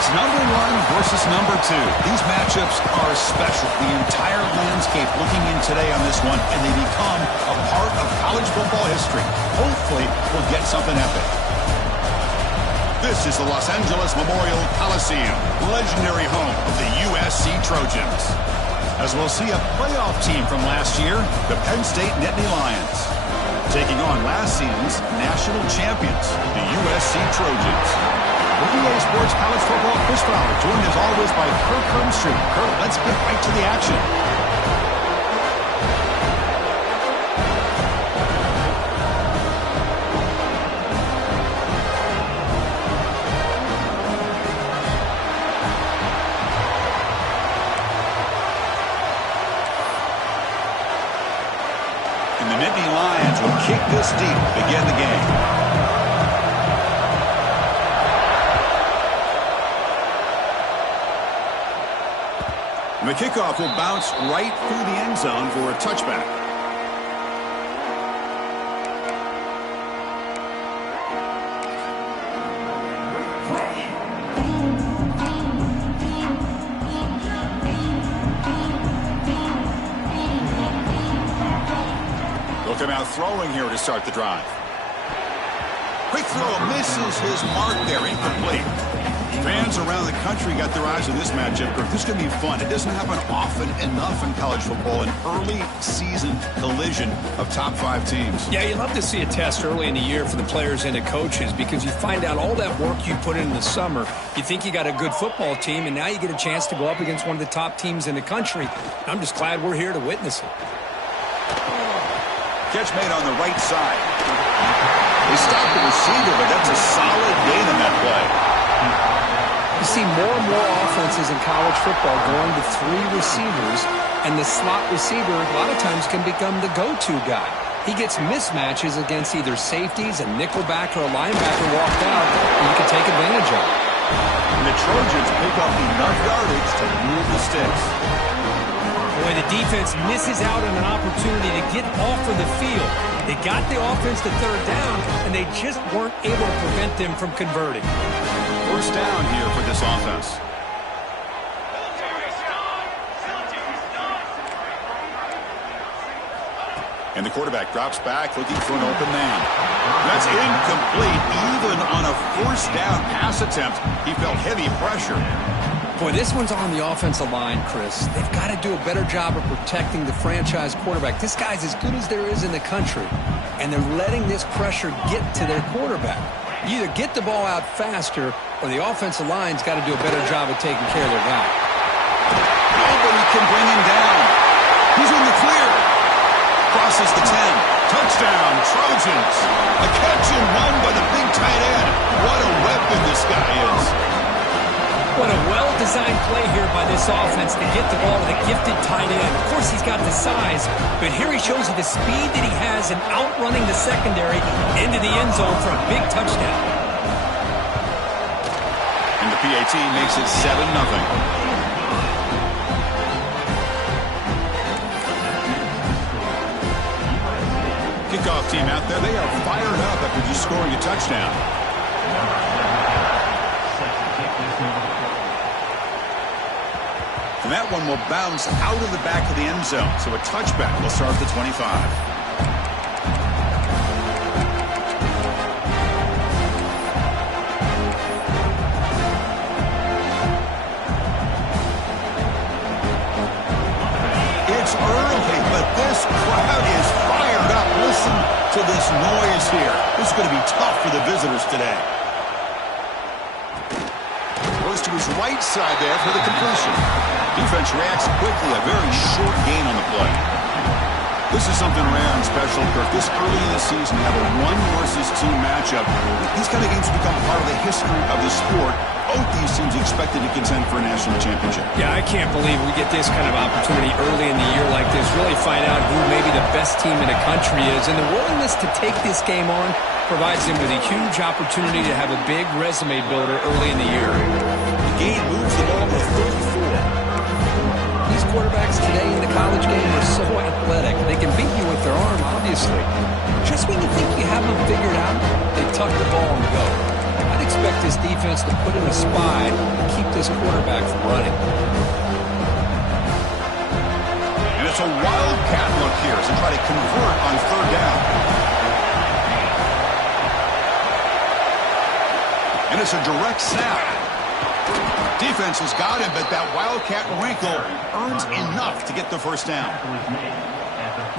It's number one versus number two. These matchups are special. The entire landscape looking in today on this one, and they become a part of college football history. Hopefully, we'll get something epic. This is the Los Angeles Memorial Coliseum, legendary home of the USC Trojans. As we'll see a playoff team from last year, the Penn State Nittany Lions, taking on last season's national champions, the USC Trojans. For EA Sports College Football, Chris Fowler, joined as always by Kirk Herbstreit. Kirk, let's get right to the action. And the Nittany Lions will kick this deep to begin the game. The kickoff will bounce right through the end zone for a touchback. They'll come out throwing here to start the drive. Quick throw misses his mark there, incomplete. Fans around the country got their eyes on this matchup. This is going to be fun. It doesn't happen often enough in college football, an early season collision of top 5 teams. Yeah, you love to see a test early in the year for the players and the coaches because you find out all that work you put in the summer. You think you got a good football team, and now you get a chance to go up against one of the top teams in the country. I'm just glad we're here to witness it. Catch made on the right side. They stopped the receiver, but that's a solid gain on that play. You see more and more offenses in college football going to 3 receivers, and the slot receiver a lot of times can become the go-to guy. He gets mismatches against either safeties, a nickelback, or a linebacker walked out, and you can take advantage of it. And the Trojans pick up enough yardage to move the sticks. Boy, the defense misses out on an opportunity to get off of the field. They got the offense to 3rd down, and they just weren't able to prevent them from converting. First down here for this offense. And the quarterback drops back looking for an open man. That's incomplete. Even on a first down pass attempt, he felt heavy pressure. Boy, this one's on the offensive line, Chris. They've got to do a better job of protecting the franchise quarterback. This guy's as good as there is in the country, and they're letting this pressure get to their quarterback. You either get the ball out faster, or the offensive line's got to do a better job of taking care of their guy. Nobody can bring him down. He's in the clear. Crosses the 10. Touchdown, Trojans. A catch and run by the big tight end. What a weapon this guy is. What a well-designed play here by this offense to get the ball to the gifted tight end. Of course, he's got the size, but here he shows you the speed that he has in outrunning the secondary into the end zone for a big touchdown. And the PAT makes it 7-0. Kickoff team out there, they are fired up after just scoring a touchdown. And that one will bounce out of the back of the end zone. So a touchback will start at the 25. It's early, but this crowd is fired up. Listen to this noise here. This is going to be tough for the visitors today. Goes to his right side there for the completion. Defense reacts quickly. A very short gain on the play. This is something rare and special, Kirk. This early in the season, have a 1-versus-2 matchup. These kind of games become part of the history of the sport. Both these teams expected to contend for a national championship. Yeah, I can't believe we get this kind of opportunity early in the year like this. Really find out who maybe the best team in the country is. And the willingness to take this game on provides them with a huge opportunity to have a big resume builder early in the year. The game moves the ball to 34. These quarterbacks today in the college game are so athletic. They can beat you with their arm, obviously. Just when you think you have them figured out, they tuck the ball and go. I I'd expect this defense to put in a spy and keep this quarterback from running. And it's a wildcat look here as they try to convert on third down. And it's a direct snap. Defense has got him, but that wildcat wrinkle earns enough to get the first down.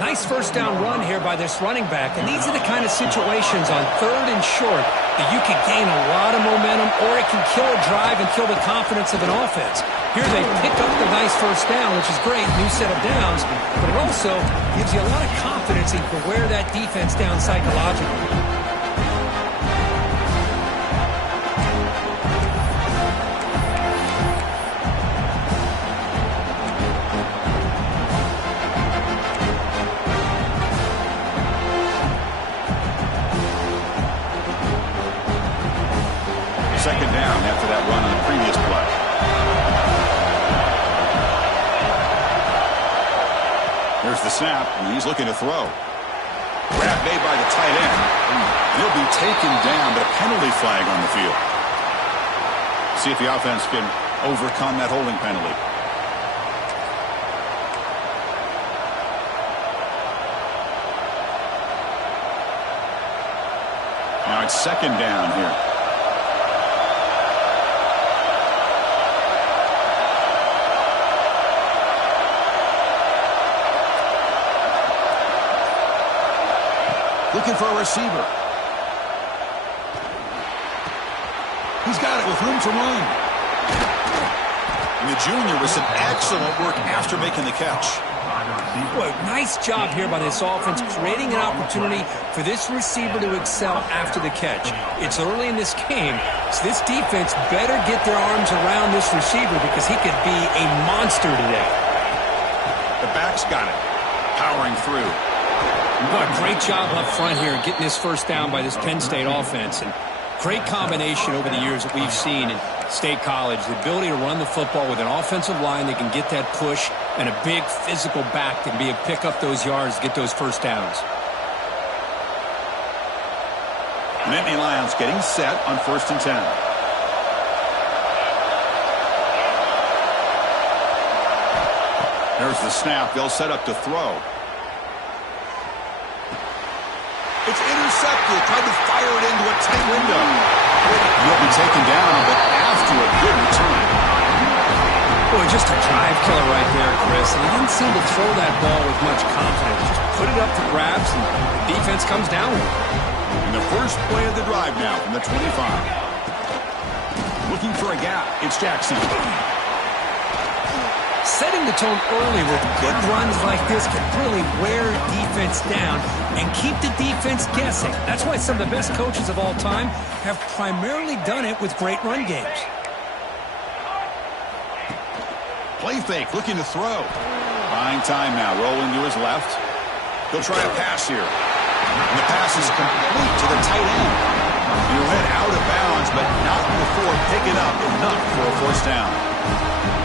Nice first down run here by this running back, and these are the kind of situations on third and short that you can gain a lot of momentum, or it can kill a drive and kill the confidence of an offense. Here they pick up the nice first down, which is great, new set of downs, but it also gives you a lot of confidence in where that defense down psychologically. Second down after that run on the previous play. Here's the snap, and he's looking to throw. Grab made by the tight end. He'll be taken down, but a penalty flag on the field. See if the offense can overcome that holding penalty. Now it's second down here. Looking for a receiver. He's got it with room to run. And the junior with some excellent work after making the catch. Boy, nice job here by this offense, creating an opportunity for this receiver to excel after the catch. It's early in this game, so this defense better get their arms around this receiver because he could be a monster today. The back's got it, powering through. What a great job up front here getting this first down by this Penn State offense. And great combination over the years that we've seen in State College. The ability to run the football with an offensive line that can get that push and a big physical back that can be able to pick up those yards to get those first downs. Nittany Lions getting set on 1st and 10. There's the snap. They'll set up to throw. It's intercepted. Tried to fire it into a tight window. He'll be taken down, but after a good return. Boy, just a drive killer right there, Chris. And he didn't seem to throw that ball with much confidence. Just put it up for grabs, and the defense comes down with it. And the first play of the drive now from the 25. Looking for a gap. It's Jackson. Setting the tone early with good runs like this can really wear defense down and keep the defense guessing. That's why some of the best coaches of all time have primarily done it with great run games. Play fake, looking to throw. Buying time now, rolling to his left. He'll try a pass here. And the pass is complete to the tight end. He went out of bounds, but not before picking up enough for a first down.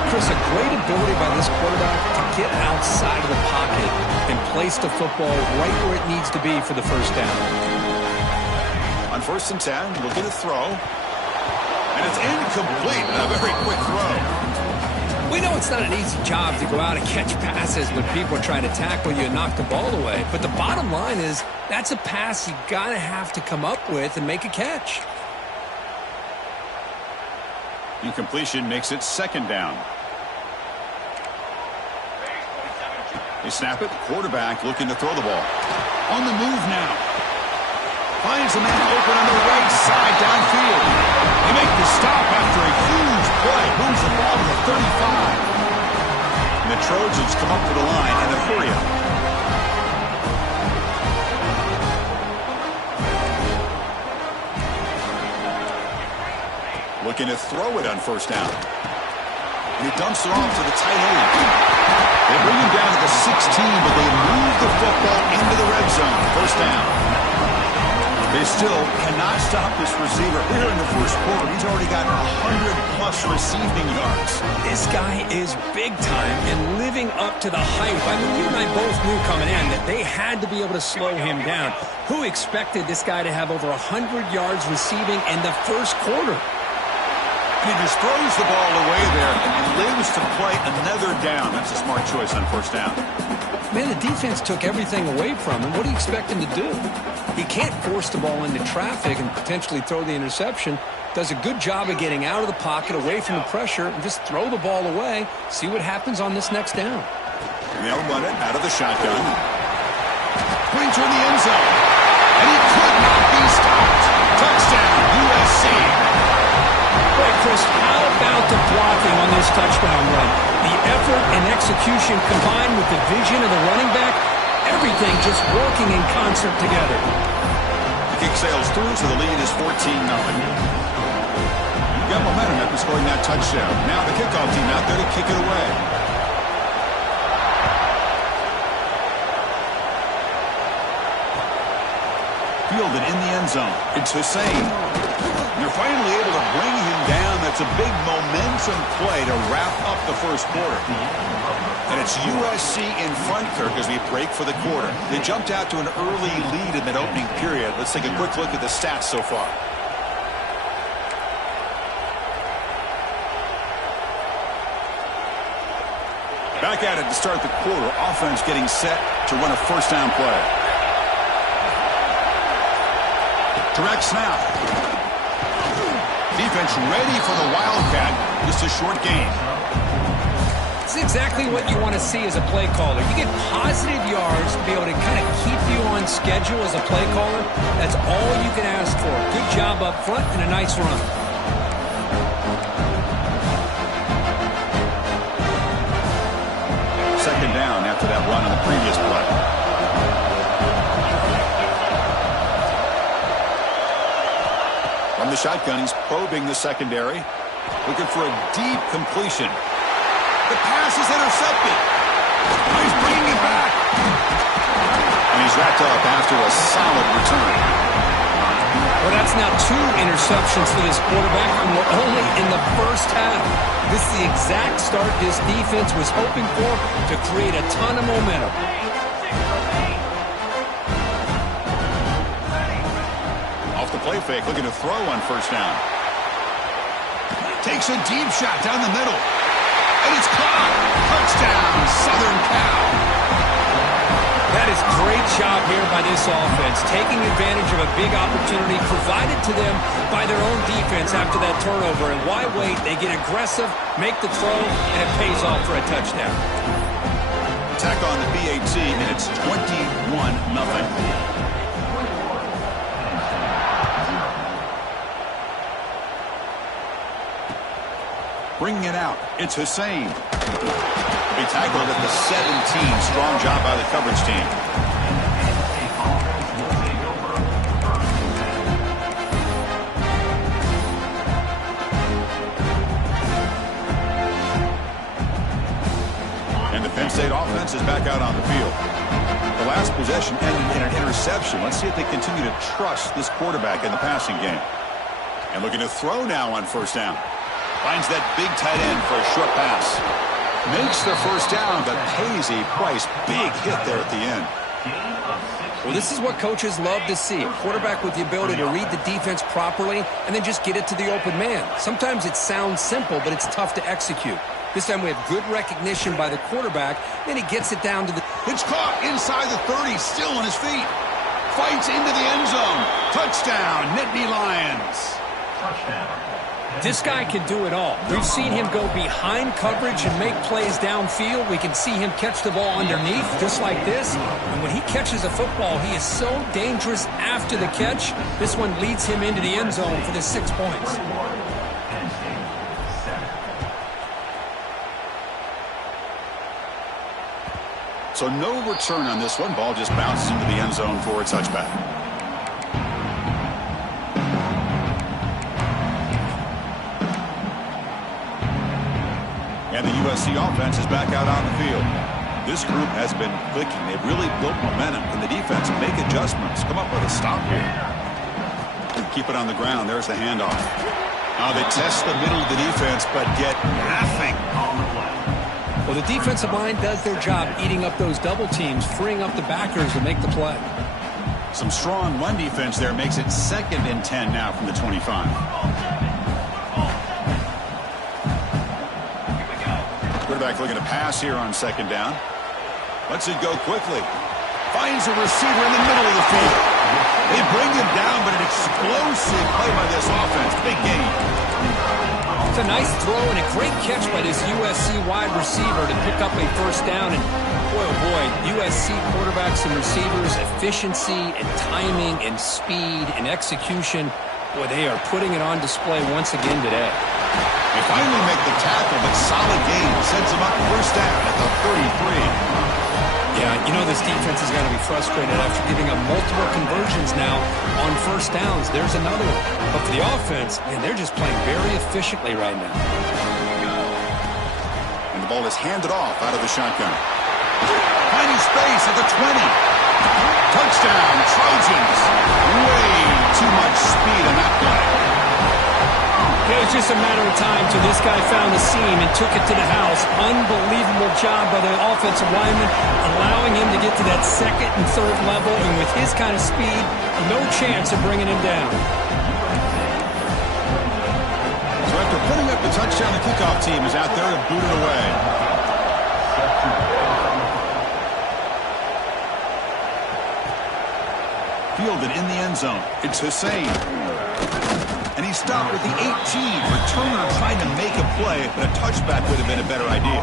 Chris, a great ability by this quarterback to get outside of the pocket and place the football right where it needs to be for the first down. On 1st and 10, we'll get a throw. And it's incomplete. A very quick throw. We know it's not an easy job to go out and catch passes when people are trying to tackle you and knock the ball away. But the bottom line is that's a pass you got to have to come up with and make a catch. Incompletion makes it second down. They snap it. Quarterback looking to throw the ball. On the move now. Finds a man open on the right side downfield. They make the stop after a huge play. Moves the ball to the 35. And the Trojans come up to the line in a hurry up. Looking to throw it on first down. And he dumps it off to the tight end. They bring him down to the 16, but they move the football into the red zone. First down. They still cannot stop this receiver here in the first quarter. He's already got 100+ plus receiving yards. This guy is big time and living up to the hype. I mean, you and I both knew coming in that they had to be able to slow him down. Who expected this guy to have over 100 yards receiving in the first quarter? And he just throws the ball away there and lives to play another down. That's a smart choice on first down. Man, the defense took everything away from him. What do you expect him to do? He can't force the ball into traffic and potentially throw the interception. Does a good job of getting out of the pocket, away from the pressure, and just throw the ball away. See what happens on this next down. They'll run it out of the shotgun. Putting toward the end zone. And he could not be stopped. Touchdown, USC. Wait, Chris, how about the blocking on this touchdown run? The effort and execution combined with the vision of the running back, everything just working in concert together. The kick sails through, so the lead is 14-0. You got momentum after scoring that touchdown. Now the kickoff team out there to kick it away. Fielded in the end zone. It's Hussein. They're finally able to bring him down. That's a big momentum play to wrap up the first quarter. And it's USC in front, Kirk, as we break for the quarter. They jumped out to an early lead in that opening period. Let's take a quick look at the stats so far. Back at it to start the quarter. Offense getting set to run a first down play. Direct snap. Defense ready for the Wildcat. Just a short gain. It's exactly what you want to see as a play caller. You get positive yards to be able to kind of keep you on schedule as a play caller. That's all you can ask for. Good job up front and a nice run. Second down after that run on the previous play. From the shotgun, he's probing the secondary. Looking for a deep completion. The pass is intercepted. He's bringing it back. And he's wrapped up after a solid return. Well, that's now 2 interceptions for this quarterback, and we're only in the first half. This is the exact start this defense was hoping for to create a ton of momentum. Off the play fake, looking to throw on first down. Takes a deep shot down the middle. And it's caught. Touchdown, Southern Cal. That is great job here by this offense, taking advantage of a big opportunity provided to them by their own defense after that turnover. And why wait? They get aggressive, make the throw, and it pays off for a touchdown. Attack on the BAT, and it's 21-0. Bringing it out, it's Hussein. He tackled at the 17. Strong job by the coverage team. And the Penn State offense is back out on the field. The last possession ended in an interception. Let's see if they continue to trust this quarterback in the passing game. And looking to throw now on first down. Finds that big tight end for a short pass. Makes the first down, but pays a price. Big hit there at the end. Well, this is what coaches love to see. A quarterback with the ability to read the defense properly and then just get it to the open man. Sometimes it sounds simple, but it's tough to execute. This time we have good recognition by the quarterback. Then he gets it down to the... It's caught inside the 30, still on his feet. Fights into the end zone. Touchdown, Nittany Lions. Touchdown. This guy can do it all. We've seen him go behind coverage and make plays downfield. We can see him catch the ball underneath, just like this. And when he catches a football, he is so dangerous after the catch. This one leads him into the end zone for the 6 points. So no return on this one. Ball just bounces into the end zone for a touchback. And the USC offense is back out on the field. This group has been clicking. They've really built momentum. And the defense make adjustments. Come up with a stop here. Keep it on the ground. There's the handoff. They test the middle of the defense, but get nothing. Well, the defensive line does their job eating up those double teams, freeing up the backers to make the play. Some strong run defense there makes it 2nd and 10 now from the 25. Quarterback looking to pass here on 2nd down. Lets it go quickly. Finds a receiver in the middle of the field. They bring him down, but an explosive play by this offense. Big game. It's a nice throw and a great catch by this USC wide receiver to pick up a 1st down. And boy, oh boy, USC quarterbacks and receivers, efficiency and timing and speed and execution. Boy, they are putting it on display once again today. They finally make the tackle, but solid gain sends them up 1st down at the 33. Yeah, you know this defense is going to be frustrated after giving up multiple conversions now on 1st downs. There's another one. But for the offense, man, they're just playing very efficiently right now. And the ball is handed off out of the shotgun. Finding space at the 20. Touchdown, Trojans. Way too much speed on that play. It was just a matter of time till this guy found the seam and took it to the house. Unbelievable job by the offensive lineman, allowing him to get to that 2nd and 3rd level, and with his kind of speed, no chance of bringing him down. So after putting up the touchdown, the kickoff team is out there to boot it away. Fielded in the end zone. It's Hussein. And he stopped at the 18. Returner trying to make a play, but a touchback would have been a better idea.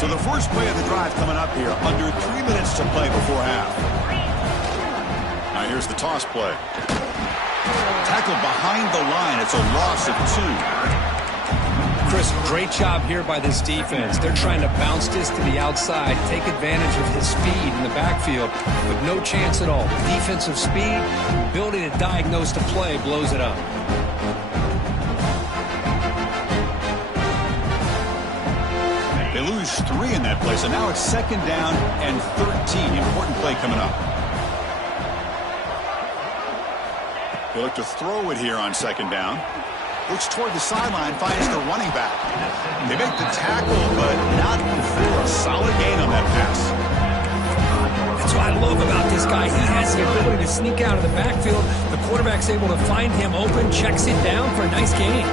So the first play of the drive coming up here. Under 3 minutes to play before half. Now here's the toss play. Tackled behind the line. It's a loss of 2. Chris, great job here by this defense. They're trying to bounce this to the outside, take advantage of his speed in the backfield, but no chance at all. The defensive speed, ability to diagnose the play, blows it up. They lose 3 in that play, so now it's 2nd down and 13. Important play coming up. They look to throw it here on 2nd down. Looks toward the sideline, finds the running back. They make the tackle, but not before a solid gain on that pass. That's what I love about this guy. He has the ability to sneak out of the backfield. The quarterback's able to find him open, checks it down for a nice gain.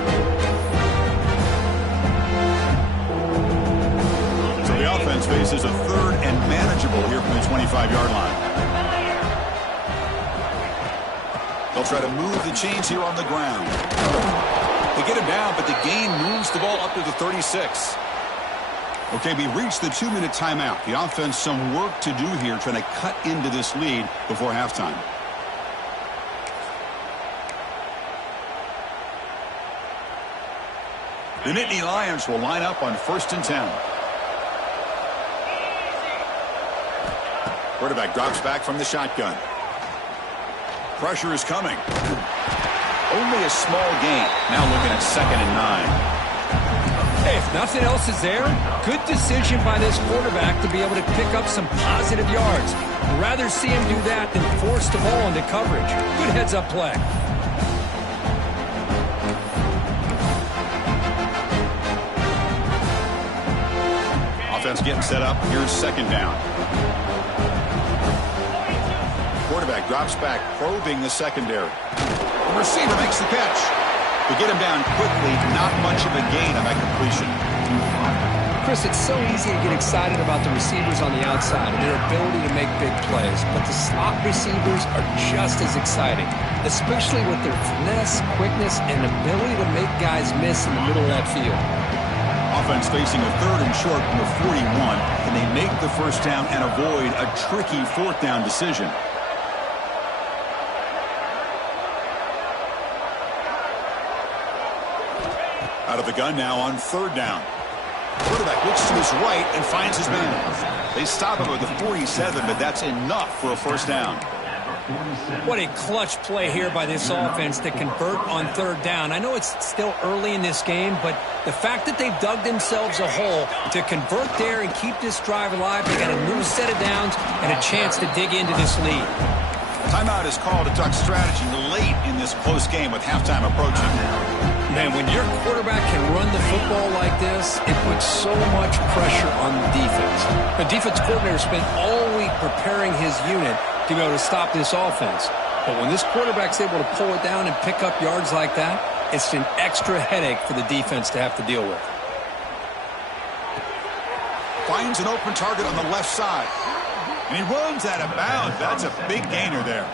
So the offense faces a 3rd and manageable here from the 25-yard line. They'll try to move the chains here on the ground. They get him down, but the gain moves the ball up to the 36. Okay, we reached the 2-minute timeout. The offense some work to do here, trying to cut into this lead before halftime. The Nittany Lions will line up on 1st and 10. Quarterback drops back from the shotgun. Pressure is coming. Only a small gain. Now looking at 2nd and 9. Hey, if nothing else is there, good decision by this quarterback to be able to pick up some positive yards. I'd rather see him do that than force the ball into coverage. Good heads-up play. Offense getting set up. Here's 2nd down. Quarterback drops back, probing the secondary. The receiver makes the catch. To get him down quickly, not much of a gain on that completion. Chris, it's so easy to get excited about the receivers on the outside and their ability to make big plays, but the slot receivers are just as exciting, especially with their finesse, quickness, and ability to make guys miss in the middle of that field. Offense facing a 3rd and short from the 41, and they make the 1st down and avoid a tricky 4th down decision. Out of the gun now on 3rd down. Quarterback looks to his right and finds his man. They stop him at the 47, but that's enough for a 1st down. What a clutch play here by this offense to convert on third down. I know it's still early in this game, but the fact that they've dug themselves a hole to convert there and keep this drive alive, they got a new set of downs and a chance to dig into this lead. Timeout is called to talk strategy late in this close game with halftime approaching. Man, when your quarterback can run the football like this, it puts so much pressure on the defense. The defense coordinator spent all week preparing his unit to be able to stop this offense. But when this quarterback's able to pull it down and pick up yards like that, it's an extra headache for the defense to have to deal with. Finds an open target on the left side. And he runs out of bounds. That's a big gainer there.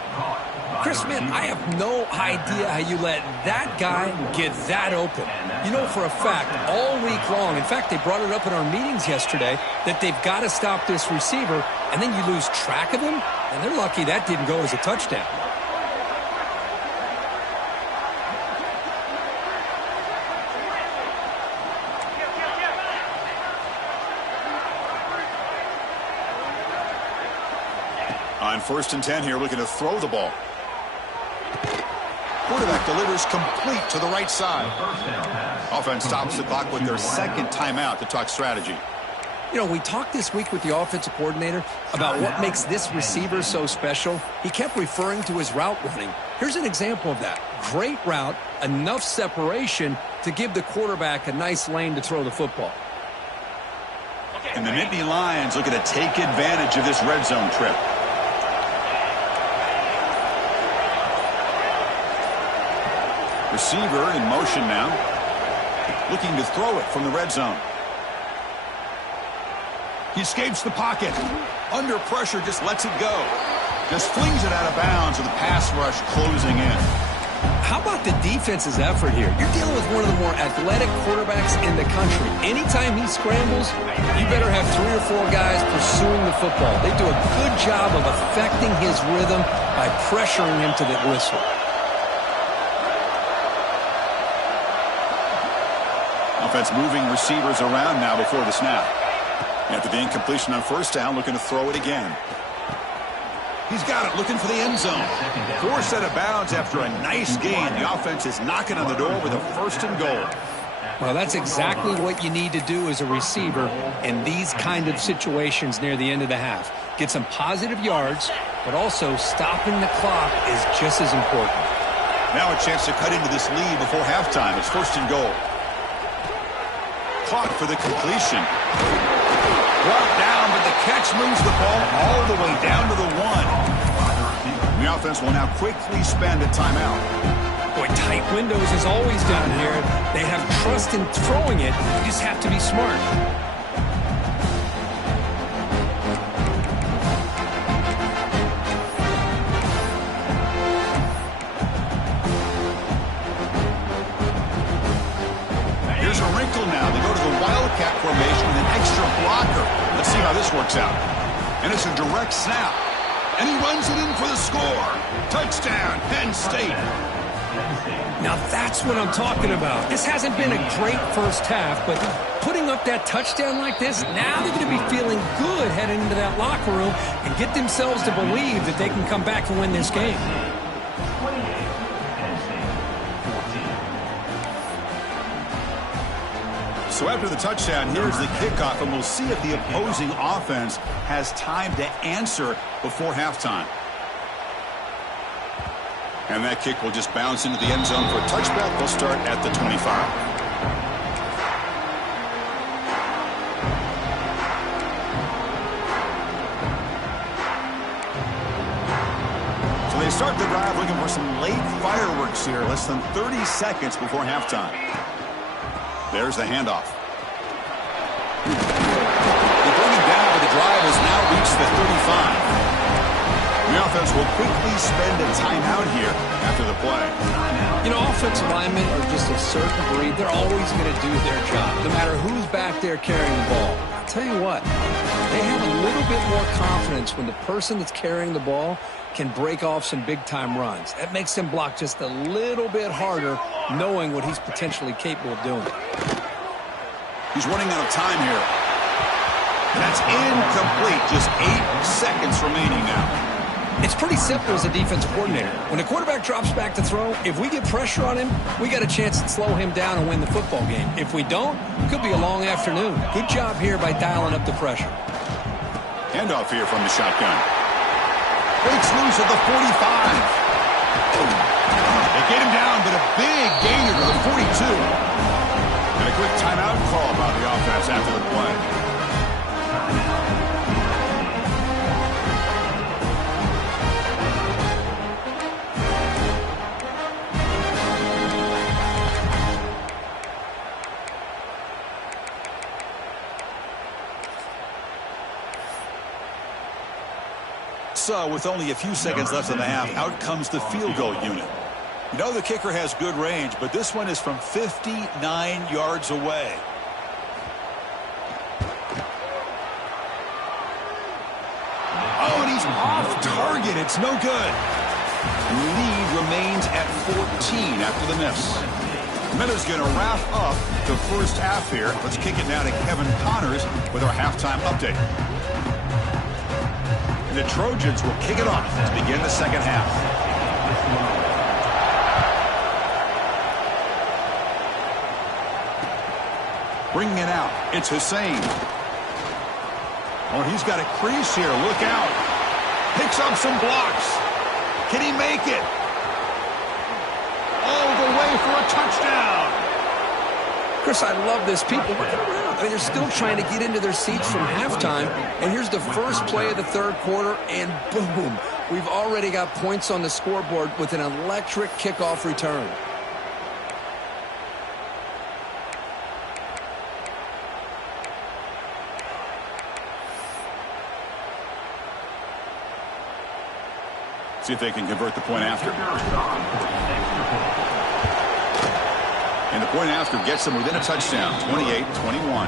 Chris, man, I have no idea how you let that guy get that open. You know for a fact, all week long, in fact, they brought it up in our meetings yesterday, that they've got to stop this receiver, and then you lose track of him, and they're lucky that didn't go as a touchdown. On 1st and 10 here, looking to throw the ball. Quarterback delivers complete to the right side. Offense stops the clock with their second timeout to talk strategy. You know, we talked this week with the offensive coordinator about what makes this receiver so special. He kept referring to his route running. Here's an example of that. Great route, enough separation to give the quarterback a nice lane to throw the football. And the Nittany Lions looking to take advantage of this red zone trip. Receiver in motion now, looking to throw it from the red zone. He escapes the pocket. Under pressure, just lets it go. Just flings it out of bounds with the pass rush closing in. How about the defense's effort here? You're dealing with one of the more athletic quarterbacks in the country. Anytime he scrambles, you better have 3 or 4 guys pursuing the football. They do a good job of affecting his rhythm by pressuring him to the whistle. Offense moving receivers around now before the snap. After the incompletion on 1st down, looking to throw it again. He's got it, looking for the end zone. 4 set of bounds after a nice gain. The offense is knocking on the door with a 1st and goal. Well, that's exactly what you need to do as a receiver in these kind of situations near the end of the half. Get some positive yards, but also stopping the clock is just as important. Now a chance to cut into this lead before halftime. It's 1st and goal. Clock for the completion. Brought down, but the catch moves the ball all the way down to the 1. The offense will now quickly spend a timeout. Boy, tight windows as always down here. They have trust in throwing it. You just have to be smart. Here's a wrinkle now. They go to the Wildcat formation with an extra blocker. Let's see how this works out. And it's a direct snap. And he runs it in for the score. Touchdown, Penn State. Now that's what I'm talking about. This hasn't been a great first half, but putting up that touchdown like this, now they're going to be feeling good heading into that locker room and get themselves to believe that they can come back and win this game. So after the touchdown, here's the kickoff, and we'll see if the opposing offense has time to answer before halftime. And that kick will just bounce into the end zone for a touchback. They'll start at the 25. So they start the drive looking for some late fireworks here, less than 30 seconds before halftime. There's the handoff. They bring him down, but the drive has now reached the 35. The offense will quickly spend a timeout here after the play. You know, offensive linemen are just a certain breed. They're always going to do their job, no matter who's back there carrying the ball. I'll tell you what, they have a little bit more confidence when the person that's carrying the ball can break off some big-time runs. That makes them block just a little bit harder, knowing what he's potentially capable of doing. He's running out of time here. That's incomplete. Just 8 seconds remaining now. It's pretty simple as a defensive coordinator. When the quarterback drops back to throw, if we get pressure on him, we got a chance to slow him down and win the football game. If we don't, it could be a long afternoon. Good job here by dialing up the pressure. Handoff here from the shotgun. Breaks loose at the 45. They get him down, but a big gainer to the 42. And a quick timeout call by the offense after the play. So, with only a few seconds left in the half, out comes the field goal unit. You know the kicker has good range, but this one is from 59 yards away. Oh, and he's off target. It's no good. Lead remains at 14 after the miss. Miller's going to wrap up the first half here. Let's kick it now to Kevin Connors with our halftime update. The Trojans will kick it off to begin the second half. Bringing it out, it's Hussein. Oh, he's got a crease here. Look out. Picks up some blocks. Can he make it? All the way for a touchdown. Chris, I love this. People looking around. I mean, they're still trying to get into their seats from halftime. And here's the first play of the third quarter, and boom. We've already got points on the scoreboard with an electric kickoff return. See if they can convert the point after. And the point after gets them within a touchdown, 28-21.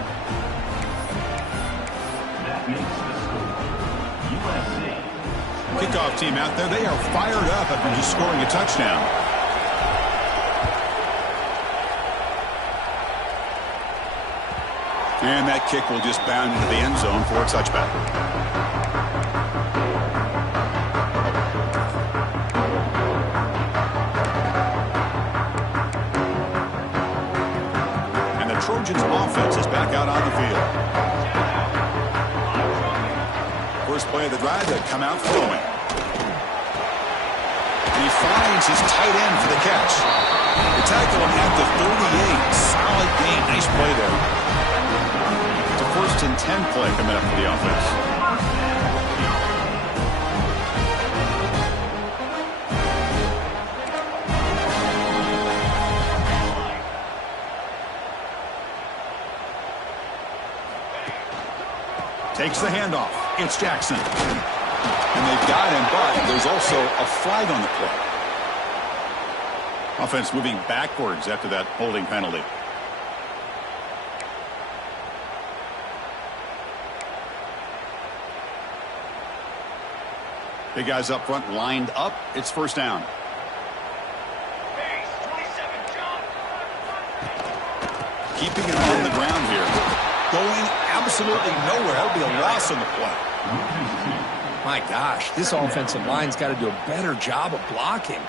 Kickoff team out there, they are fired up after just scoring a touchdown. And that kick will just bound into the end zone for a touchback. Trojans offense is back out on the field. First play of the drive, they come out throwing. And he finds his tight end for the catch. The tackle him at the 38. Solid gain. Nice play there. It's a 1st and 10 play coming up for the offense. Takes the handoff. It's Jackson. And they've got him, but there's also a flag on the play. Offense moving backwards after that holding penalty. Big guys up front lined up. It's first down. Keeping it on the ground here. Going absolutely nowhere. That would be a loss on the play. My gosh, this offensive line's got to do a better job of blocking.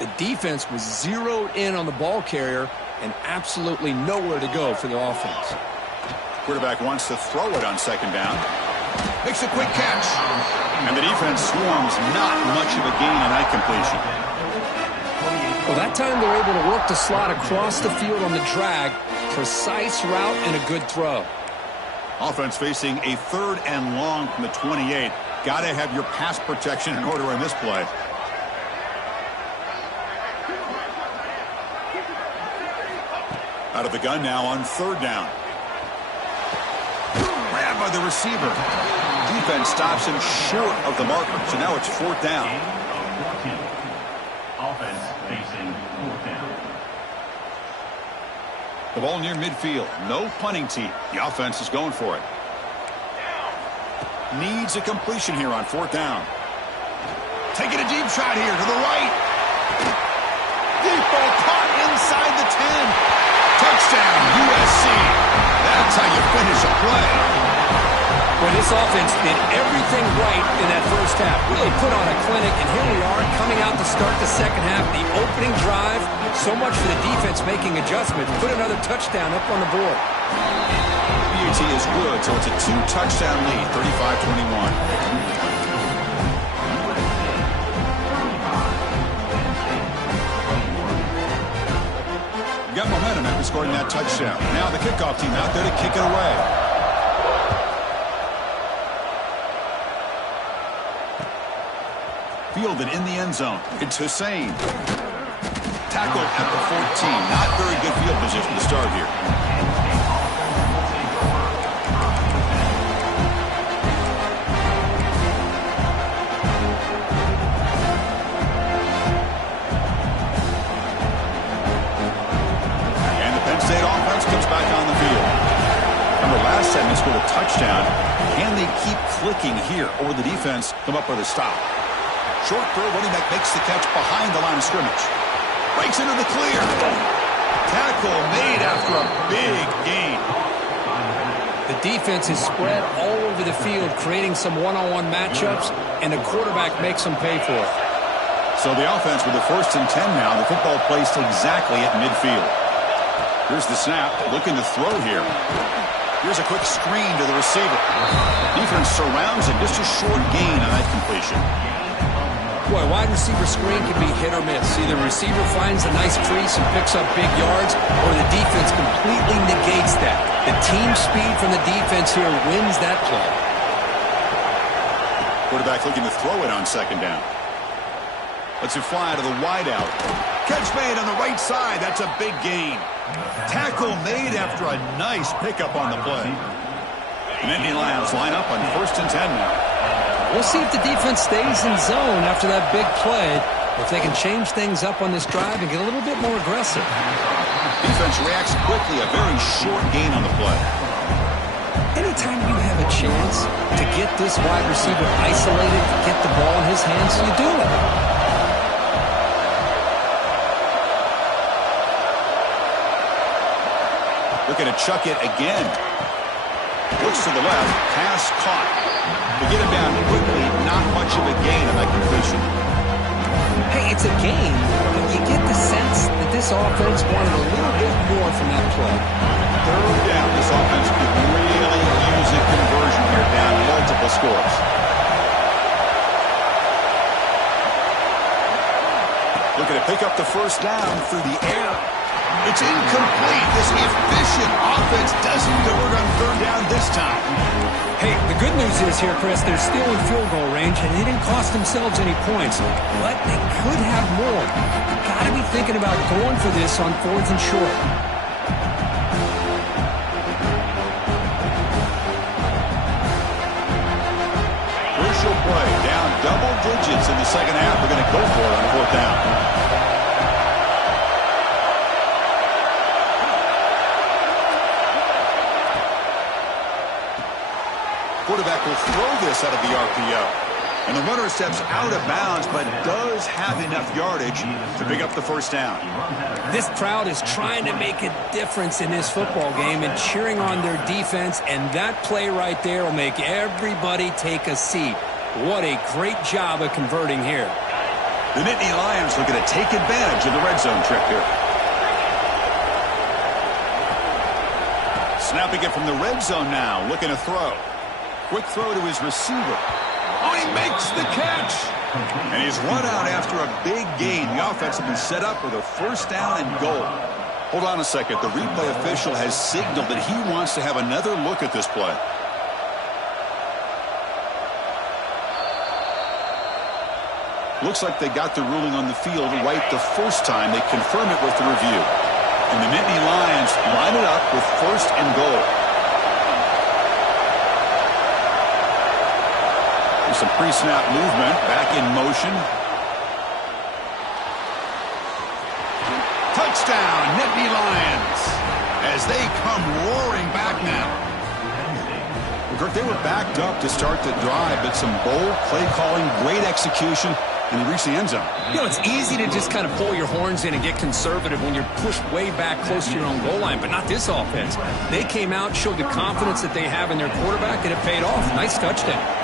The defense was zeroed in on the ball carrier and absolutely nowhere to go for the offense. Quarterback wants to throw it on second down. Makes a quick catch. And the defense swarms. Not much of a gain on that completion. Well, that time they're able to work the slot across the field on the drag. Precise route and a good throw. Offense facing a 3rd and long from the 28. Got to have your pass protection in order on this play. Out of the gun now on 3rd down. Grabbed by the receiver. Defense stops him short of the marker. So now it's 4th down. Offense facing 4th down. The ball near midfield. No punting team. The offense is going for it. Needs a completion here on 4th down. Taking a deep shot here to the right. Deep ball caught inside the 10. Touchdown, USC. That's how you finish a play. Well, This offense did everything right in that first half. Really put on a clinic, and here we are coming out to start the second half. The opening drive, so much for the defense making adjustments. Put another touchdown up on the board. PAT is good, so it's a 2-touchdown lead, 35-21. Got momentum after scoring that touchdown. Now the kickoff team out there to kick it away. Fielded in the end zone. It's Hussein. Tackle at the 14. Not very good field position to start here. Comes back on the field. Remember, last time they scored a touchdown. Can they keep clicking here, or will the defense come up with a stop? Short throw, running back makes the catch behind the line of scrimmage. Breaks into the clear. Tackle made after a big gain. The defense is spread all over the field, creating some one-on-one matchups, and the quarterback makes them pay for it. So the offense with the 1st and 10 now. The football placed exactly at midfield. Here's the snap, looking to throw here. Here's a quick screen to the receiver. Defense surrounds him, just a short gain on that completion. Boy, wide receiver screen can be hit or miss. Either receiver finds a nice crease and picks up big yards, or the defense completely negates that. The team speed from the defense here wins that play. Quarterback looking to throw it on 2nd down. Lets it fly to the wideout. Catch made on the right side. That's a big gain. Tackle made after a nice pickup on the play. The Nittany Lions line up on 1st and 10 now. We'll see if the defense stays in zone after that big play. If they can change things up on this drive and get a little bit more aggressive. Defense reacts quickly. A very short gain on the play. Anytime you have a chance to get this wide receiver isolated, get the ball in his hands, you do it. Looking to chuck it again. Looks to the left. Pass caught. To get him down quickly, not much of a gain on that completion. Hey, it's a gain, but you get the sense that this offense wanted a little bit more from that play. 3rd down. This offense could really use a conversion here, down multiple scores. Looking to pick up the 1st down through the air. It's incomplete. This efficient offense doesn't convert on 3rd down this time. Hey, the good news is here, Chris, they're still in field goal range, and they didn't cost themselves any points. But they could have more. Got to be thinking about going for this on 4th and short. Crucial play. Down double digits in the 2nd half. They're going to go for it on 4th down. Quarterback will throw this out of the RPO. And the runner steps out of bounds, but does have enough yardage to pick up the 1st down. This crowd is trying to make a difference in this football game and cheering on their defense, and that play right there will make everybody take a seat. What a great job of converting here. The Nittany Lions looking to take advantage of the red zone trip here. Snapping it from the red zone now, looking to throw. Quick throw to his receiver. Oh, he makes the catch. And he's run out after a big gain. The offense has been set up with a 1st down and goal. Hold on a second. The replay official has signaled that he wants to have another look at this play. Looks like they got the ruling on the field right the first time. They confirm it with the review. And the Nittany Lions line it up with 1st and goal. Some pre-snap movement, back in motion. Touchdown, Nittany Lions, as they come roaring back now. Well, Kirk, they were backed up to start the drive, but some bold play calling, great execution, and they reach the end zone. You know, it's easy to just kind of pull your horns in and get conservative when you're pushed way back close to your own goal line, but not this offense. They came out, showed the confidence that they have in their quarterback, and it paid off. Nice touchdown.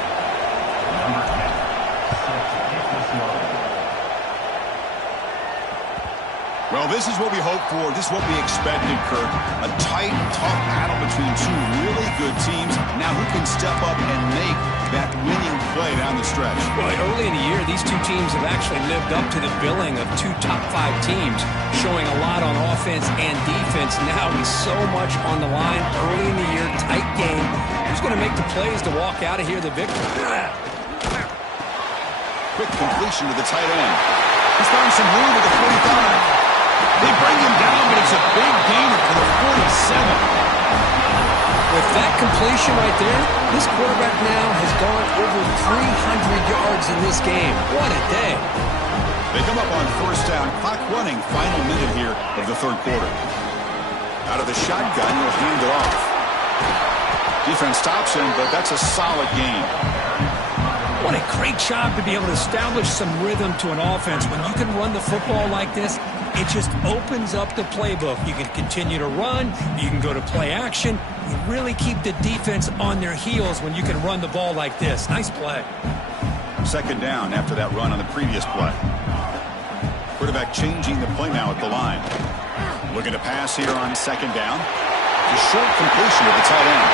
Well, this is what we hoped for. This is what we expected, Kirk. A tight, tough battle between two really good teams. Now who can step up and make that winning play down the stretch? Well, early in the year, these two teams have actually lived up to the billing of two top-5 teams, showing a lot on offense and defense. Now with so much on the line early in the year, tight game. Who's going to make the plays to walk out of here the victor? Quick completion to the tight end. He's found some room at the 45. They bring him down, but it's a big gainer for the 47. With that completion right there, this quarterback now has gone over 300 yards in this game. What a day. They come up on first down, clock running, final minute here of the third quarter. Out of the shotgun, he'll hand it off. Defense stops him, but that's a solid gain. What a great job to be able to establish some rhythm to an offense. When you can run the football like this, it just opens up the playbook. You can continue to run. You can go to play action. You really keep the defense on their heels when you can run the ball like this. Nice play. Second down after that run on the previous play. Quarterback changing the play now at the line. Looking to pass here on second down. A short completion to the tight end.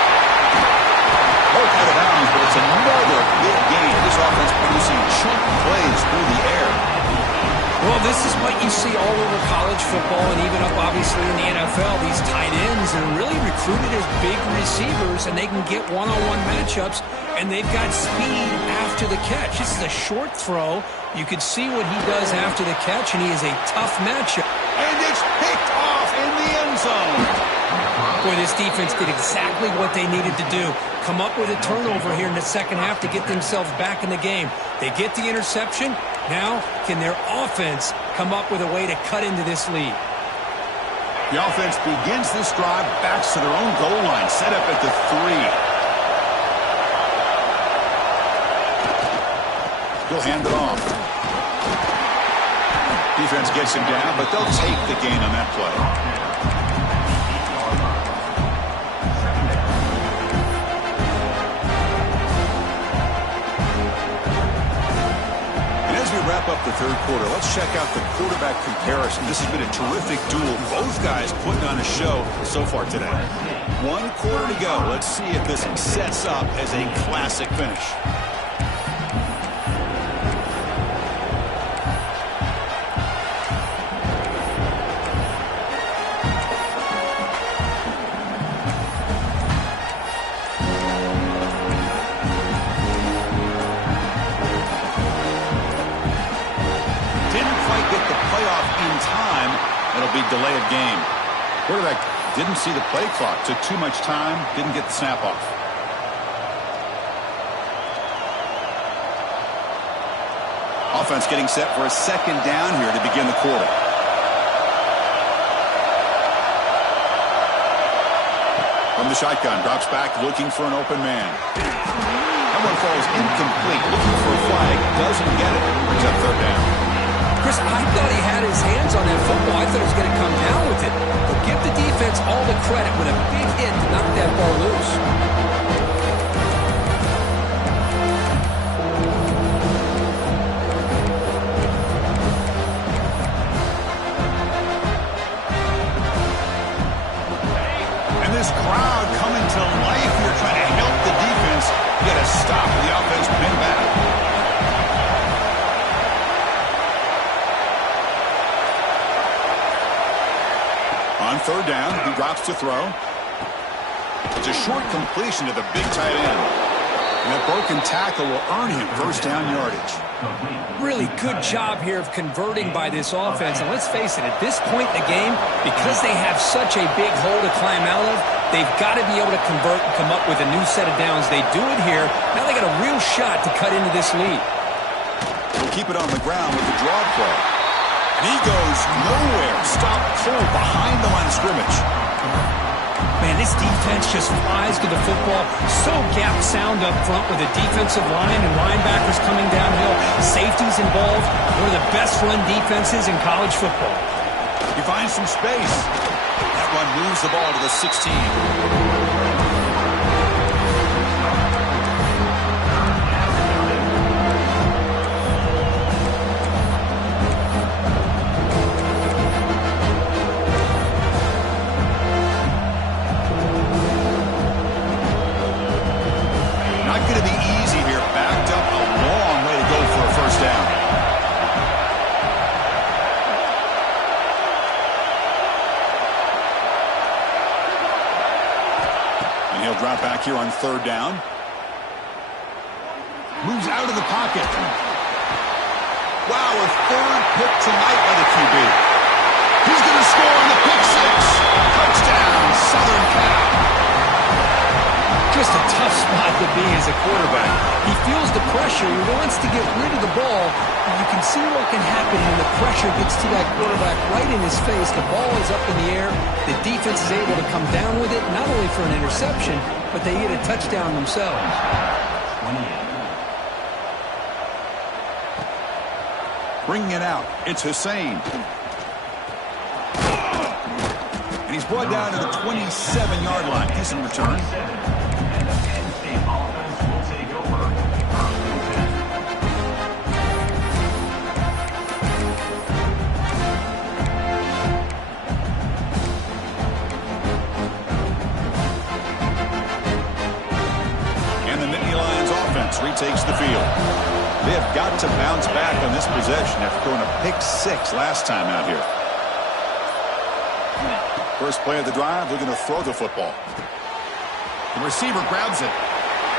Out of bounds, but it's another big game. This offense producing chunk plays through the air. Well, this is what you see all over college football and even up, obviously, in the NFL. These tight ends are really recruited as big receivers, and they can get one-on-one matchups, and they've got speed after the catch. This is a short throw. You could see what he does after the catch, and he is a tough matchup. And it's picked off in the end zone. Boy, this defense did exactly what they needed to do. Come up with a turnover here in the second half to get themselves back in the game. They get the interception. Now, can their offense come up with a way to cut into this lead? The offense begins this drive, backs to their own goal line, set up at the 3. He'll hand it off. Defense gets him down, but they'll take the gain on that play. Wrap up the third quarter. Let's check out the quarterback comparison. This has been a terrific duel. Both guys putting on a show so far today. 1 quarter to go. Let's see if this sets up as a classic finish. Delay of game. Quarterback didn't see the play clock, took too much time, didn't get the snap off. Offense getting set for a second down here to begin the quarter. From the shotgun, drops back looking for an open man. That one falls incomplete, looking for a flag, doesn't get it, brings up third down. Chris, I thought he had his hands on that football. I thought he was going to come down with it. But give the defense all the credit with a big hit to knock that ball loose. And this crowd coming to life here, trying to help the defense get a stop. The offense pinned back. On third down, he drops to throw. It's a short completion to the big tight end. And that broken tackle will earn him first down yardage. Really good job here of converting by this offense. And let's face it, at this point in the game, because they have such a big hole to climb out of, they've got to be able to convert and come up with a new set of downs. They do it here. Now they got a real shot to cut into this lead. We'll keep it on the ground with the draw play. And he goes nowhere. Stop cold behind the line of scrimmage. Man, This defense just flies to the football. So gap sound up front with a defensive line and linebackers coming downhill. Safeties involved. One of the best run defenses in college football. He finds some space. That run moves the ball to the 16. Drop back here on third down. Moves out of the pocket. Wow, a third pick tonight by the QB. He's going to score on the pick six. Touchdown, Southern Cal. Just a tough spot to be as a quarterback. He feels the pressure. He wants to get rid of the ball. And you can see what can happen when the pressure gets to that quarterback right in his face. The ball is up in the air. The defense is able to come down with it, not only for an interception, but they get a touchdown themselves. Bringing it out, it's Hussein. And he's brought down to the 27-yard line. Decent return. Retakes the field. They have got to bounce back on this possession after throwing a pick six last time out here. First play of the drive, they're going to throw the football. The receiver grabs it.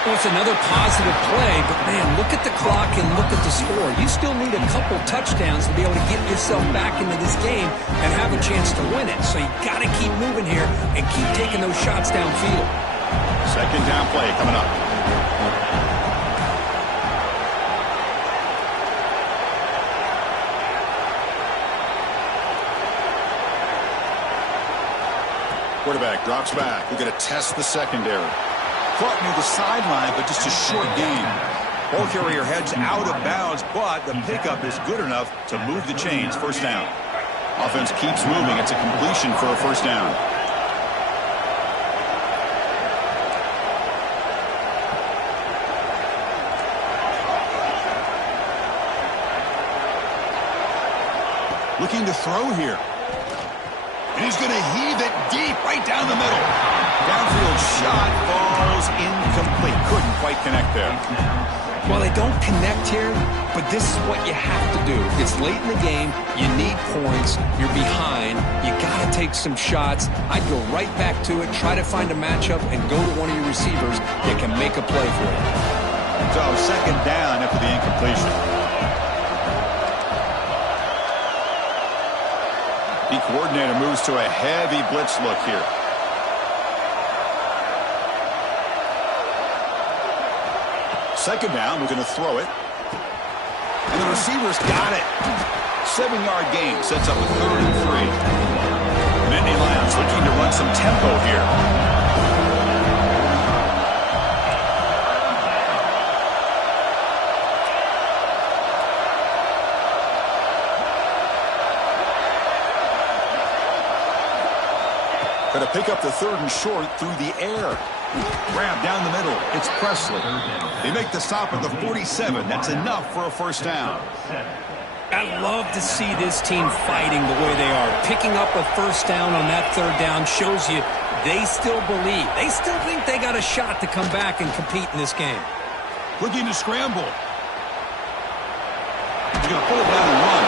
Well, it's another positive play, but man, look at the clock and look at the score. You still need a couple touchdowns to be able to get yourself back into this game and have a chance to win it. So you got to keep moving here and keep taking those shots downfield. Second down play coming up. Quarterback drops back. We're going to test the secondary. Caught near the sideline, but just a short gain. Ball carrier heads out of bounds, but the pickup is good enough to move the chains. First down. Offense keeps moving. It's a completion for a first down. Looking to throw here. And he's going to heave it deep right down the middle. Downfield shot falls incomplete. Couldn't quite connect there. Well, they don't connect here, but this is what you have to do. It's late in the game. You need points. You're behind. You got to take some shots. I'd go right back to it, try to find a matchup, and go to one of your receivers that can make a play for you. So second down after the incompletion. The coordinator moves to a heavy blitz look here. Second down, we're going to throw it. And the receiver's got it. 7-yard gain sets up a 3rd and 3. Nittany Lions looking to run some tempo here. Going to pick up the 3rd and short through the air. Grab down the middle. It's Presley. They make the stop at the 47. That's enough for a first down. I love to see this team fighting the way they are. Picking up a first down on that 3rd down shows you they still believe. They still think they got a shot to come back and compete in this game. Looking to scramble. He's going to pull it down and run.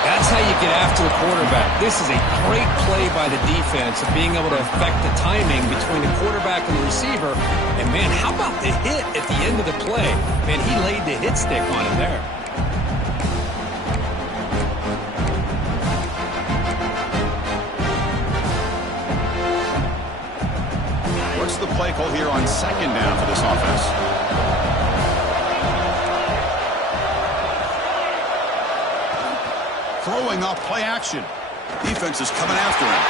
That's how you get after the quarterback. This is a great play by the defense of being able to affect the timing between the quarterback and the receiver. And, man, how about the hit at the end of the play? Man, he laid the hit stick on him there. What's the play call here on second down for this offense? Throwing off play action. Defense is coming after him.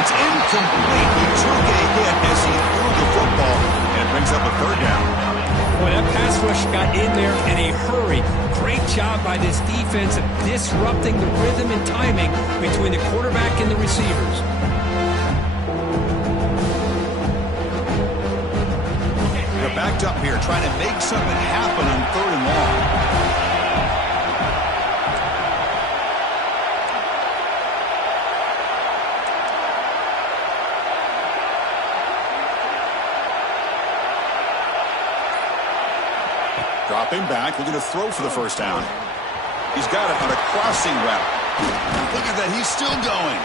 It's incomplete. He took a up a third down. Boy, that pass rush got in there in a hurry. Great job by this defense of disrupting the rhythm and timing between the quarterback and the receivers. They're backed up here, trying to make something happen on 3rd and long. Dropping back, looking to throw for the first down. He's got it on a crossing route. Look at that, he's still going.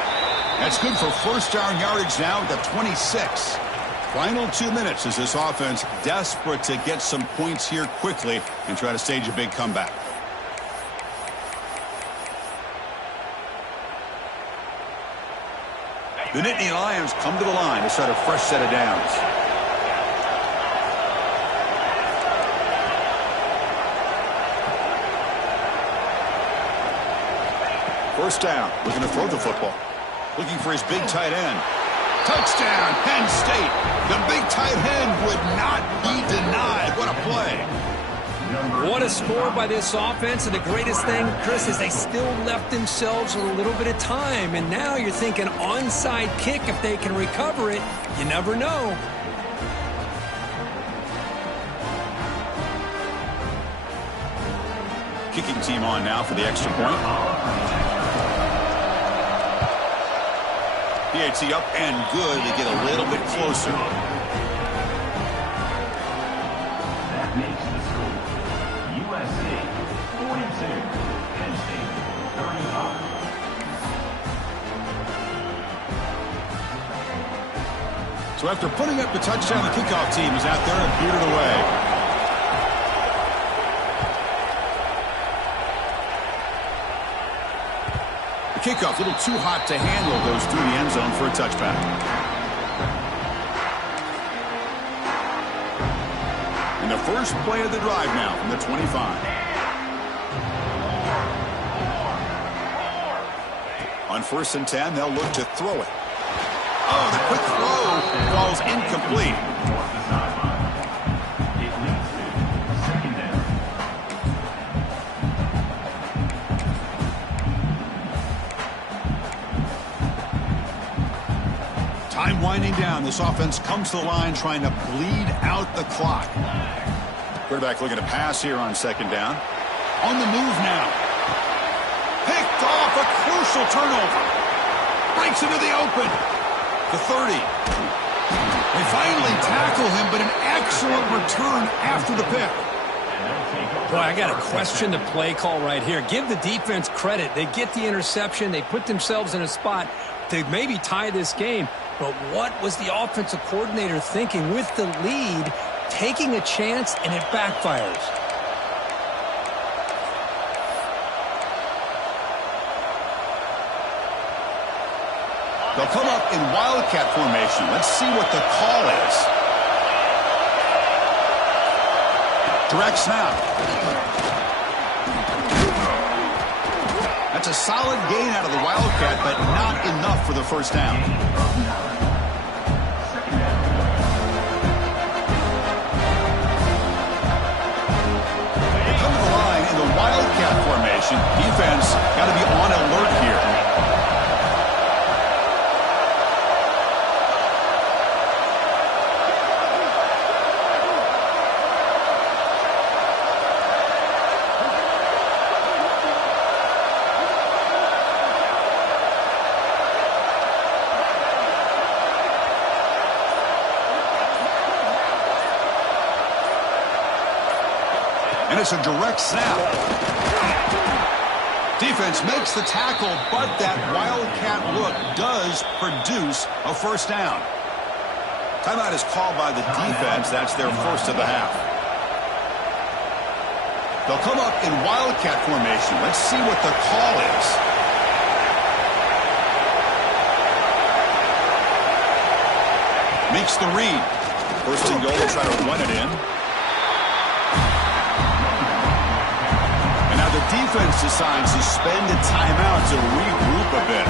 That's good for first down yardage now at the 26. Final 2 minutes as this offense desperate to get some points here quickly and try to stage a big comeback. The Nittany Lions come to the line to start a fresh set of downs. First down, looking to throw the football. Looking for his big tight end. Touchdown, Penn State. The big tight end would not be denied. What a play. What a score by this offense. And the greatest thing, Chris, is they still left themselves with a little bit of time. And now you're thinking onside kick if they can recover it. You never know. Kicking team on now for the extra point. PAT up and good. They get a little bit closer. That makes the score USC 42, Penn State 35. So after putting up the touchdown, the kickoff team is out there and booted away. The kickoff a little too hot to handle, goes through the end zone for a touchback. And the first play of the drive now from the 25. On 1st and 10, they'll look to throw it. Oh, the quick throw falls incomplete. It leads to 2nd down. Time winding down. This offense comes to the line trying to bleed out the clock. Quarterback looking to pass here on 2nd down. On the move now. Picked off, a crucial turnover. Breaks into the open. The 30. They finally tackle him, but an excellent return after the pick. Boy, I got to question the play call right here. Give the defense credit. They get the interception. They put themselves in a spot to maybe tie this game. But what was the offensive coordinator thinking with the lead, taking a chance, and it backfires? They'll come up in Wildcat formation. Let's see what the call is. Direct snap. That's a solid gain out of the Wildcat, but not enough for the first down. They come to the line in the Wildcat formation. Defense got to be on alert here. And it's a direct snap. Defense makes the tackle, but that Wildcat look does produce a first down. Timeout is called by the defense. That's their first of the half. They'll come up in Wildcat formation. Let's see what the call is. Makes the read. First and goal, to try to run it in. The defense decides to spend a timeout to regroup a bit.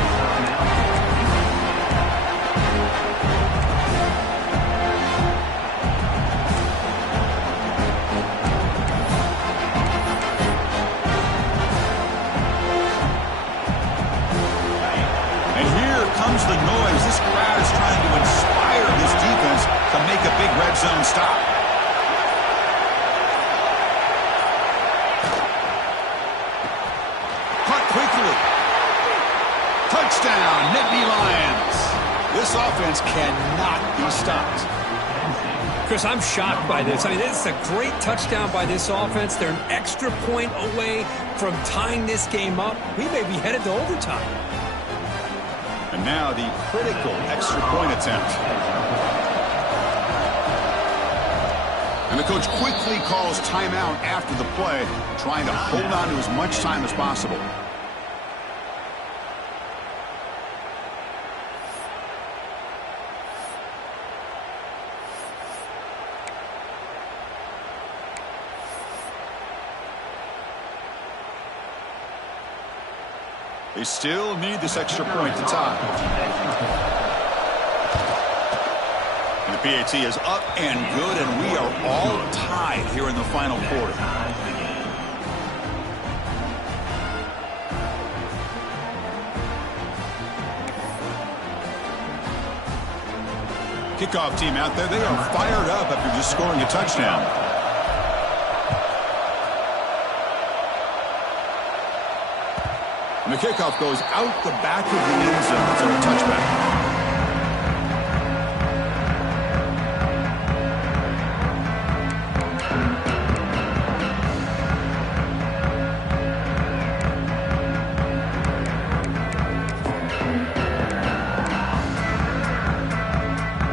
offense cannot be stopped. Chris, I'm shocked by this. I mean, it's a great touchdown by this offense. They're an extra point away from tying this game up. We may be headed to overtime. And now the critical extra point attempt. And the coach quickly calls timeout after the play, trying to hold on to as much time as possible. They still need this extra point to tie. And the PAT is up and good, and we are all tied here in the final quarter. Kickoff team out there, they are fired up after just scoring a touchdown. And the kickoff goes out the back of the end zone for a touchback.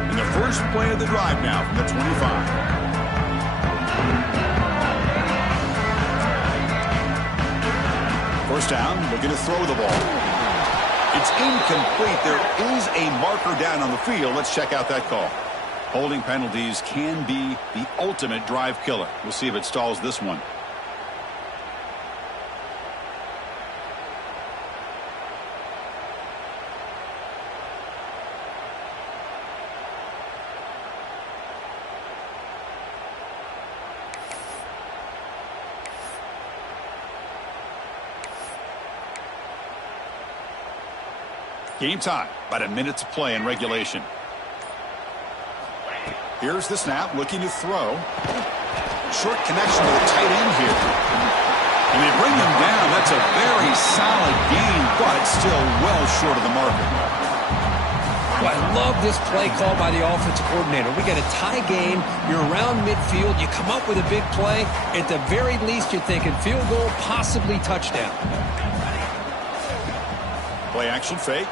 And the first play of the drive now from the 25. First down, looking to throw the ball. It's incomplete. There is a marker down on the field. Let's check out that call. Holding penalties can be the ultimate drive killer. We'll see if it stalls this one. Game time, about a minute to play in regulation. Here's the snap, looking to throw. Short connection to the tight end here. And they bring him down. That's a very solid gain, but still well short of the marker. Well, I love this play call by the offensive coordinator. We got a tie game. You're around midfield. You come up with a big play. At the very least, you're thinking field goal, possibly touchdown. Play action fake.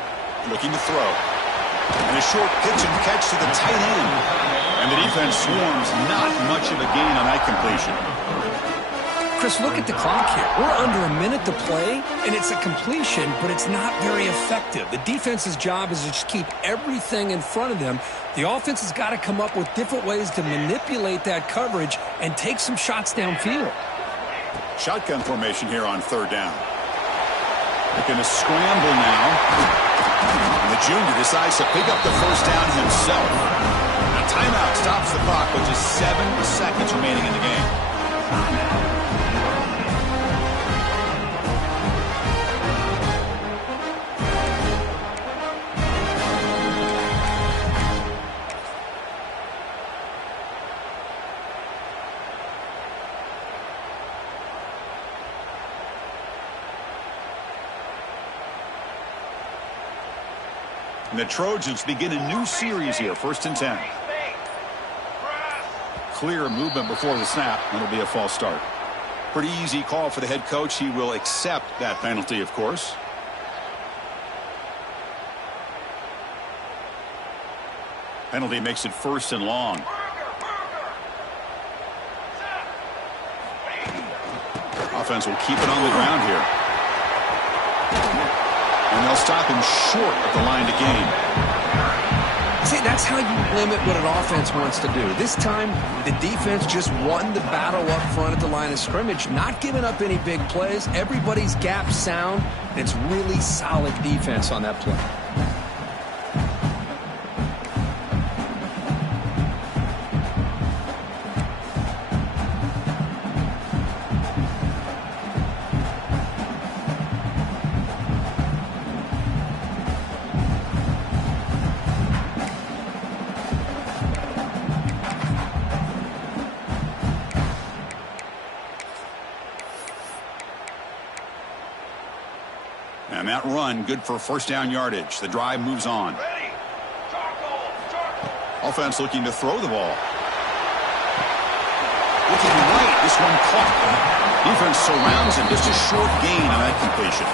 Looking to throw. And a short pitch and catch to the tight end. And the defense swarms. Not much of a gain on that completion. Chris, look at the clock here. We're under a minute to play, and it's a completion, but it's not very effective. The defense's job is to just keep everything in front of them. The offense has got to come up with different ways to manipulate that coverage and take some shots downfield. Shotgun formation here on third down. They're going to scramble now. And the junior decides to pick up the first down himself. A timeout stops the clock with just 7 seconds remaining in the game. And the Trojans begin a new series here, 1st and 10. Clear movement before the snap, and it'll be a false start. Pretty easy call for the head coach. He will accept that penalty, of course. Penalty makes it 1st and long. Offense will keep it on the ground here. And they'll stop him short of the line to gain. See, that's how you limit what an offense wants to do. This time, the defense just won the battle up front at the line of scrimmage, not giving up any big plays. Everybody's gap sound, and it's really solid defense on that play. And that run, good for 1st down yardage. The drive moves on. Ready. Taco. Offense looking to throw the ball. Looking right, this one caught. Defense surrounds him. Just a short gain on that completion.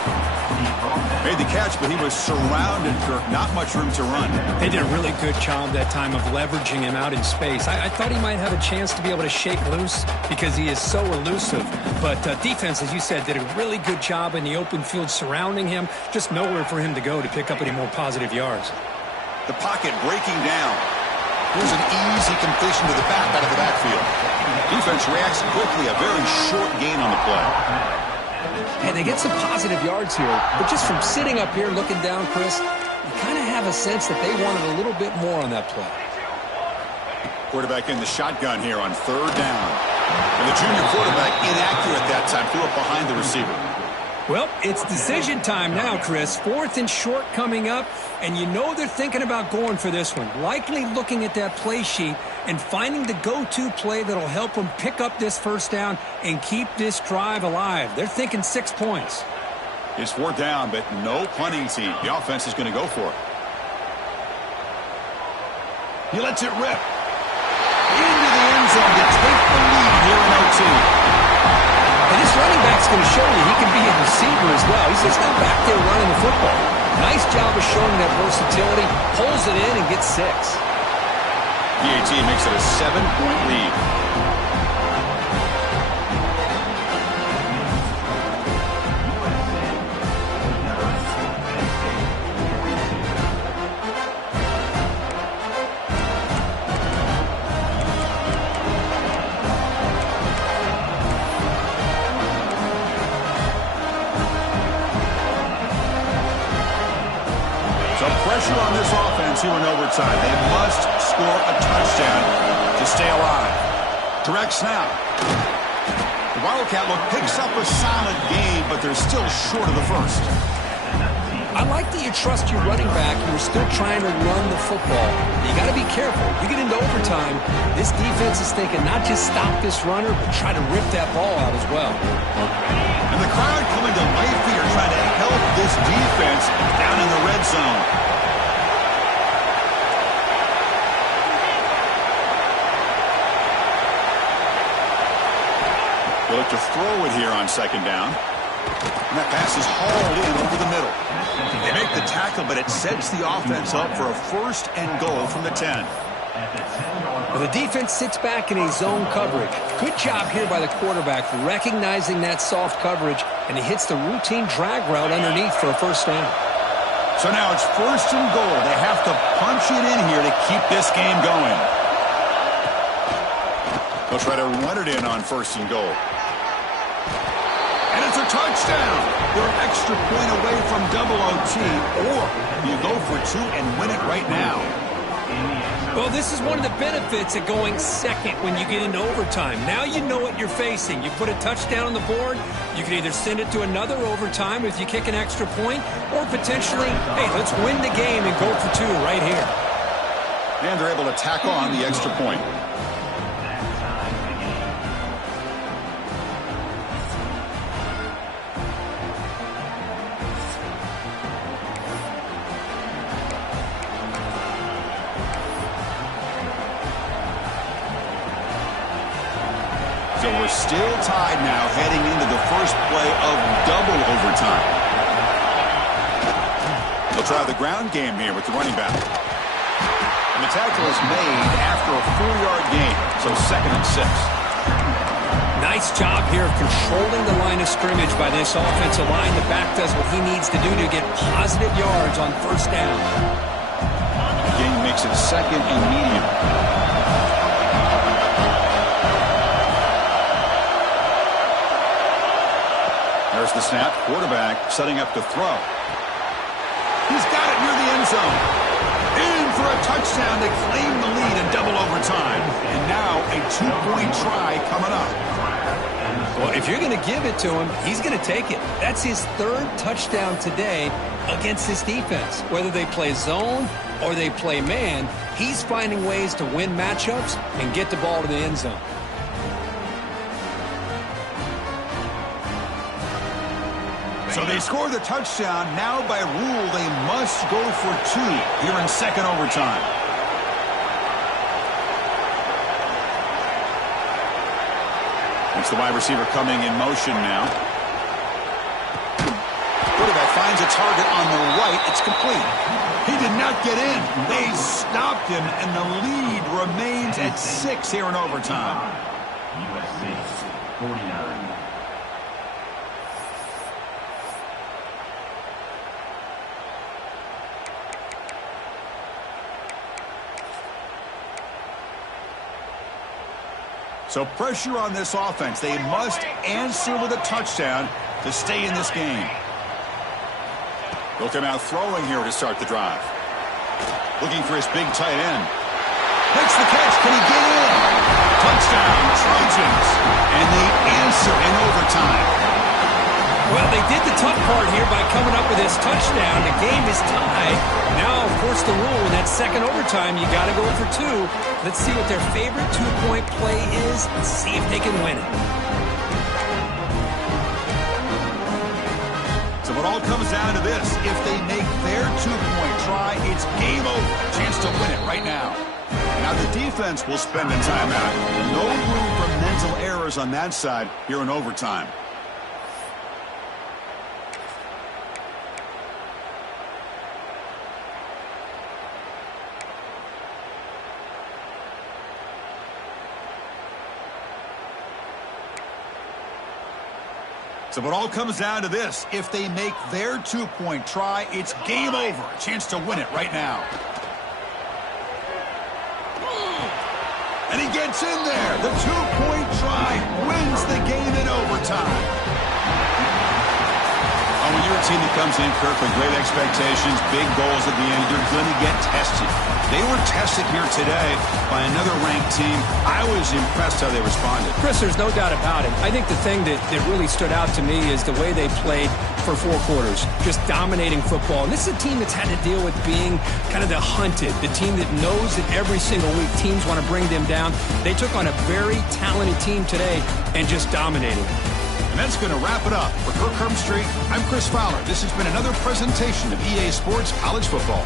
Made the catch, but he was surrounded, Kirk. Not much room to run. They did a really good job that time of leveraging him out in space. I thought he might have a chance to be able to shake loose because he is so elusive. But defense, as you said, did a really good job in the open field surrounding him. Just nowhere for him to go to pick up any more positive yards. The pocket breaking down. Here's an easy completion to the back out of the backfield. Defense reacts quickly. A very short gain on the play. Hey, they get some positive yards here, but just from sitting up here looking down, Chris, you kind of have a sense that they wanted a little bit more on that play. Quarterback in the shotgun here on third down. And the junior quarterback inaccurate that time. Threw it behind the receiver. Well, it's decision time now, Chris. 4th and short coming up, and you know they're thinking about going for this one. Likely looking at that play sheet and finding the go-to play that'll help them pick up this first down and keep this drive alive. They're thinking 6 points. It's 4th down, but no punting team. The offense is going to go for it. He lets it rip. Into the end zone to take the lead here in OT. And this running back's going to show you he can be a receiver as well. He's just not back there running the football. Nice job of showing that versatility. Pulls it in and gets 6. PAT makes it a 7-point lead. Pressure on this offense here in overtime. They must score a touchdown to stay alive. Direct snap. The Wildcat look picks up a solid gain, but they're still short of the first. I like that you trust your running back. You're still trying to run the football. You got to be careful. You get into overtime, this defense is thinking not just stop this runner, but try to rip that ball out as well. And the crowd coming to life here, trying to help this defense down in the red zone. They look to throw it here on 2nd down. And that pass is hauled in over the middle. They make the tackle, but it sets the offense up for a 1st and goal from the 10. Well, the defense sits back in a zone coverage. Good job here by the quarterback recognizing that soft coverage, and he hits the routine drag route underneath for a 1st down. So now it's 1st and goal. They have to punch it in here to keep this game going. They'll try to run it in on 1st and goal. And it's a touchdown. They're an extra point away from double OT, or you go for 2 and win it right now. Well, this is one of the benefits of going second when you get into overtime. Now you know what you're facing. You put a touchdown on the board, you can either send it to another overtime if you kick an extra point, or potentially, hey, let's win the game and go for 2 right here. And they're able to tack on the extra point. So we're still tied now heading into the first play of double overtime. They'll try the ground game here with the running back. And the tackle is made after a 4-yard gain, so 2nd and 6. Nice job here of controlling the line of scrimmage by this offensive line. The back does what he needs to do to get positive yards on 1st down. The game makes it 2nd and medium. There's the snap. Quarterback setting up to throw. He's got it near the end zone. In for a touchdown to claim the lead in double overtime. And now a 2-point try coming up. Well, if you're going to give it to him, he's going to take it. That's his 3rd touchdown today against this defense. Whether they play zone or they play man, he's finding ways to win matchups and get the ball to the end zone. So they score the touchdown. Now by rule, they must go for 2 here in 2nd overtime. It's the wide receiver coming in motion now. Quarterback finds a target on the right. It's complete. He did not get in. They stopped him, and the lead remains at 6 here in overtime. USC 49. So pressure on this offense. They must answer with a touchdown to stay in this game. Look him out throwing here to start the drive. Looking for his big tight end. Makes the catch. Can he get in? Touchdown, Trojans. And they answer in overtime. Well, they did the tough part here by coming up with this touchdown. The game is tied. Now, of course, the rule in that second overtime, you got to go for 2. Let's see what their favorite 2-point play is and see if they can win it. So it all comes down to this. If they make their 2-point try, it's game over. Chance to win it right now. Now the defense will spend a timeout. No room for mental errors on that side here in overtime. So it all comes down to this. If they make their 2-point try, it's game over. A chance to win it right now. And he gets in there. The 2-point try wins the game in overtime. Oh, when you're a team that comes in, Kirk, with great expectations, big goals at the end, you're going to get tested. They were tested here today by another ranked team. I was impressed how they responded. Chris, there's no doubt about it. I think the thing that really stood out to me is the way they played for 4 quarters, just dominating football. And this is a team that's had to deal with being kind of the hunted, the team that knows that every single week teams want to bring them down. They took on a very talented team today and just dominated. And that's going to wrap it up. For Kirk Herbstreit, I'm Chris Fowler. This has been another presentation of EA Sports College Football.